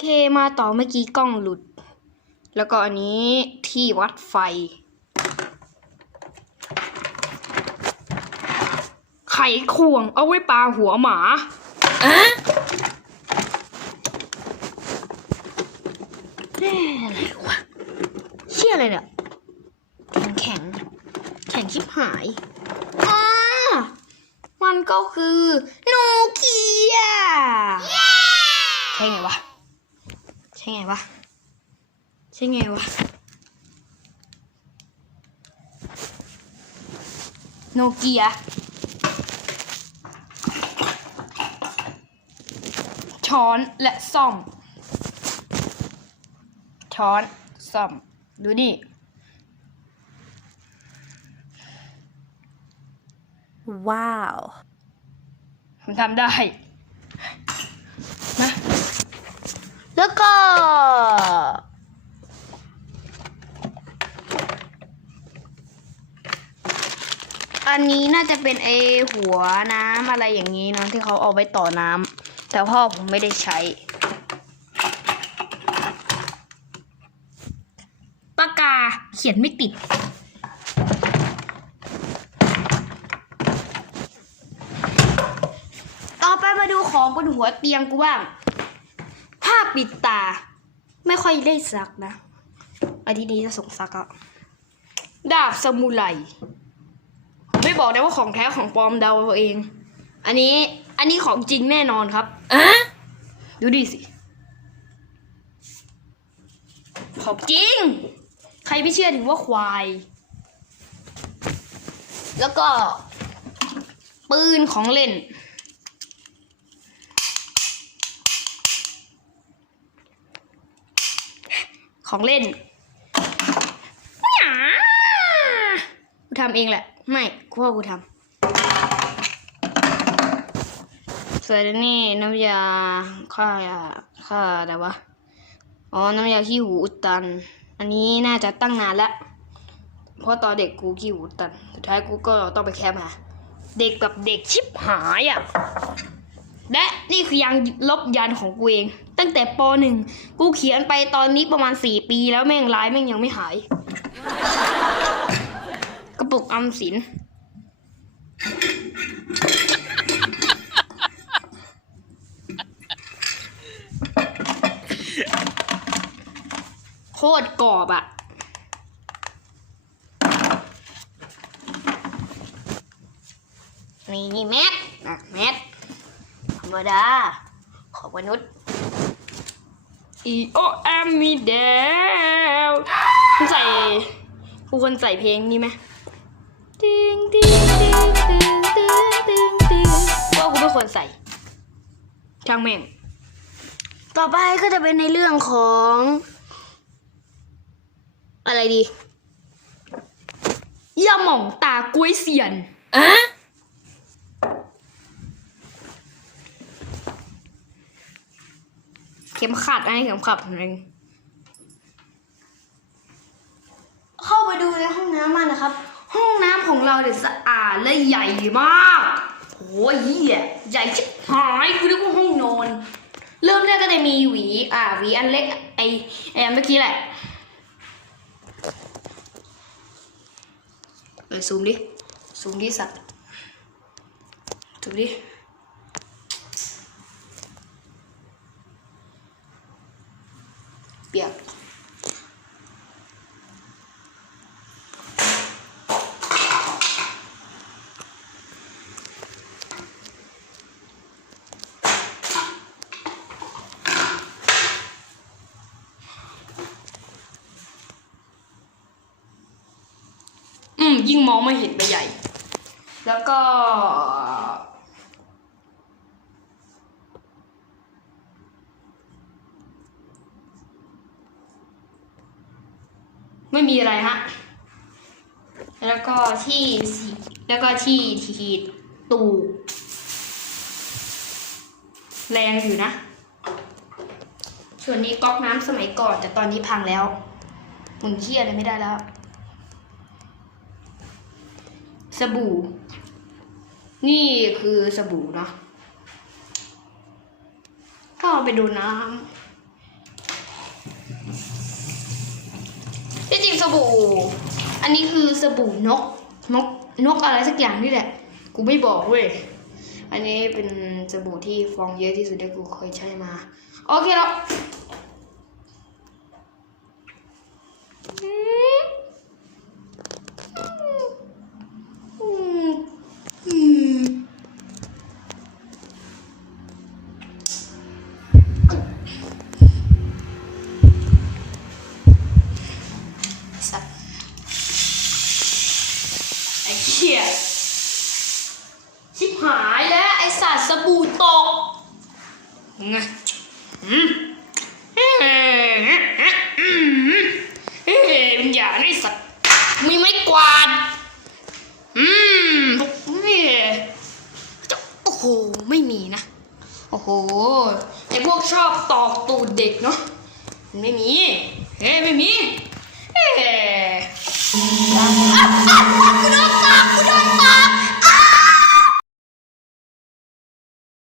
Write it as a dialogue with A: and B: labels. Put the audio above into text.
A: เคมาต่อเมื่อกี้กล้องหลุด แล้วก็อันนี้ที่วัดไฟ ไขควงเอาไว้ปาหัวหมา
B: อะ
A: แน่อะไรวะเชี่ยอะไรเนี่ยแข็งแข็งแข็งชิบหายอ่ามันก็คือ โนเกียใช่ไงวะใช่ไงวะ ใช่ไงวะ โนเกียช้อนและซ่อม ช้อนซ่อม ดูนี่
B: ว้าว
A: ผมทำได้ นะ
B: แล้วก็
A: อันนี้น่าจะเป็นไอหัวน้ำอะไรอย่างนี้เนอะที่เขาเอาไว้ต่อน้ำแต่พ่อผมไม่ได้ใช้ปากกาเขียนไม่ติด ต่อไปมาดูของบนหัวเตียงกูบ้างผ้าปิดตา ไม่ค่อยได้ซักนะอาทิตย์นี้จะส่งซักอะดาบสมุไรไม่บอกนะว่าของแท้ของปลอมเดาเอาเอง อันนี้อันนี้ของจริงแน่นอนครับ
B: อะ
A: ดูดิสิ ของจริง ใครไม่เชื่อถึงว่าควาย แล้วก็ ปืนของเล่น ของเล่นหากูทำเองแหละ ไม่กูว่ากูทำส่วนนนี่น้ำยาฆ่าฆ่าอะไรวะ อ๋อ น้ำยาขี้หูอุดตัน อันนี้น่าจะตั้งนานแล้วเพราะตอนเด็กกูขี้หูอุดตัน สุดท้ายกูก็ต้องไปแคปมาเด็กแบบเด็กชิบหายอะ่ะ และนี่คือยังลบยันของกูเอง ตั้งแต่ปหนึ่งกูเขียนไปตอนนี้ประมาณสี่ปีแล้วแม่งลายแม่งยังไม่หาย กระปุกออมสิน โคตรกรอบอะนี่นี่แมทอะแมท รรมดา ของมนุษย์ E O M มีเดวคุณใส่กูควรใส่เพลงนี้ไหมตึงตึงตึงตึงตึงตึงตึงว่ากูไม่ควรใส่ช่างแม่ง ต่อไปก็จะเป็นในเรื่องของ อะไรดียาหม่องตากล้วยเสียน
B: อะ
A: เข็มขัดอันนี้เข็มขัดหนึ่งเข้าไปดูในห้องน้ำมันนะครับ ห้องน้ำของเราเนี่ยสะอาดและใหญ่มากโอ้ยใหญ่ชิบหายกูนึกว่าห้องนอนเริ่มแรกก็จะมีหวี อ่าหวีอันเล็กไอไออันเมื่อกี้แหละเออซูมดิซูมดิสัตว์ซูมดิ เปียกอืมยิ่งมองไม่เห็นไปใหญ่ แล้วก็ ไม่มีอะไรฮะ แล้วก็ที่สีแล้วก็ที่ทีตูแรงอยู่นะ ส่วนนี้ก๊อกน้ำสมัยก่อน แต่ตอนนี้พังแล้วหมุนเชี่ยอะไรไม่ได้แล้ว สบู่ นี่คือสบู่เนาะก็เอาไปดูน้ำ ที่จริงสบู่ อันนี้คือสบู่นก นก นกอะไรสักอย่างนี่แหละ กูไม่บอกเว้ย อันนี้เป็นสบู่ที่ฟองเยอะที่สุดที่กูเคยใช้มา โอเคแล้ว ฉียชิบหายแล้วไอสัตว์สบู่ตกไงอืมเฮ้ยนอย่าณไอสัตว์มีไม้กวาด อืมนี่โอ้โห ไม่มีนะ โอ้โห ไอพวกชอบตอกตูดเด็กเนาะ ไม่มี เฮ้ยไม่มี เฮ้ย